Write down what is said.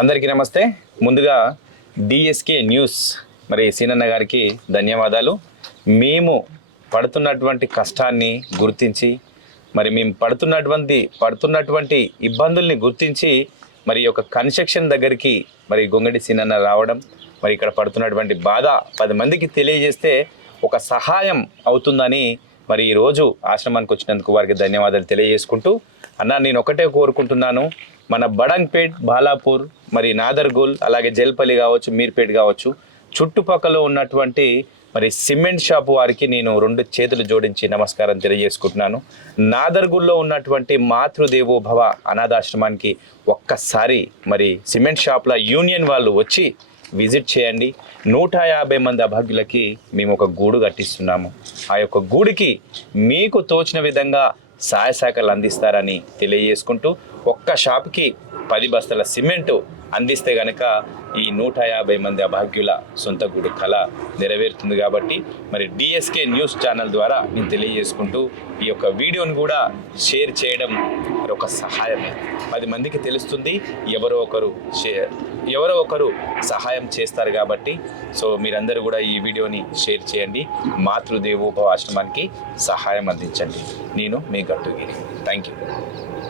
అందరికీ నమస్తే. ముందుగా డిఎస్కే న్యూస్ మరి సీనన్న గారికి ధన్యవాదాలు. మేము పడుతున్నటువంటి కష్టాన్ని గుర్తించి మరి మేము పడుతున్నటువంటి ఇబ్బందుల్ని గుర్తించి మరి ఒక కన్స్ట్రక్షన్ దగ్గరికి మరి గొంగడి సీనన్న రావడం, మరి ఇక్కడ పడుతున్నటువంటి బాధ 10 మందికి తెలియజేస్తే ఒక సహాయం అవుతుందని మరి ఈరోజు ఆశ్రమానికి వచ్చినందుకు వారికి ధన్యవాదాలు తెలియజేసుకుంటూ, అన్న నేను ఒకటే కోరుకుంటున్నాను, మన బడంగ్పేట్, బాలాపూర్, మరి నాదర్గూల్, అలాగే జల్పల్లి కావచ్చు, మీర్పేట్ కావచ్చు, చుట్టుపక్కల ఉన్నటువంటి మరి సిమెంట్ షాపు వారికి నేను 2 చేతులు జోడించి నమస్కారం తెలియజేసుకుంటున్నాను. నాదర్గూల్లో ఉన్నటువంటి మాతృదేవోభవ అనాథాశ్రమానికి ఒక్కసారి మరి సిమెంట్ షాప్ల యూనియన్ వాళ్ళు వచ్చి విజిట్ చేయండి. 150 మంది అభాగ్యులకి మేము ఒక గూడు కట్టిస్తున్నాము. ఆ యొక్క గూడికి మీకు తోచిన విధంగా సహాయ శాఖలు అందిస్తారని తెలియజేసుకుంటూ, ఒక్క షాప్కి 10 బస్తాల సిమెంటు అందిస్తే కనుక ఈ 150 మంది అభాగ్యుల సొంత గూడు కళ నెరవేరుతుంది. కాబట్టి మరి డిఎస్కే న్యూస్ ఛానల్ ద్వారా నేను తెలియజేసుకుంటూ, ఈ యొక్క వీడియోని కూడా షేర్ చేయడం ఒక సహాయమే. 10 మందికి తెలుస్తుంది, ఎవరో ఒకరు సహాయం చేస్తారు. కాబట్టి సో మీరందరూ కూడా ఈ వీడియోని షేర్ చేయండి. మాతృదేవోభవ ఆశ్రమానికి సహాయం అందించండి. నేను మీ గట్టుగిరి. Thank you.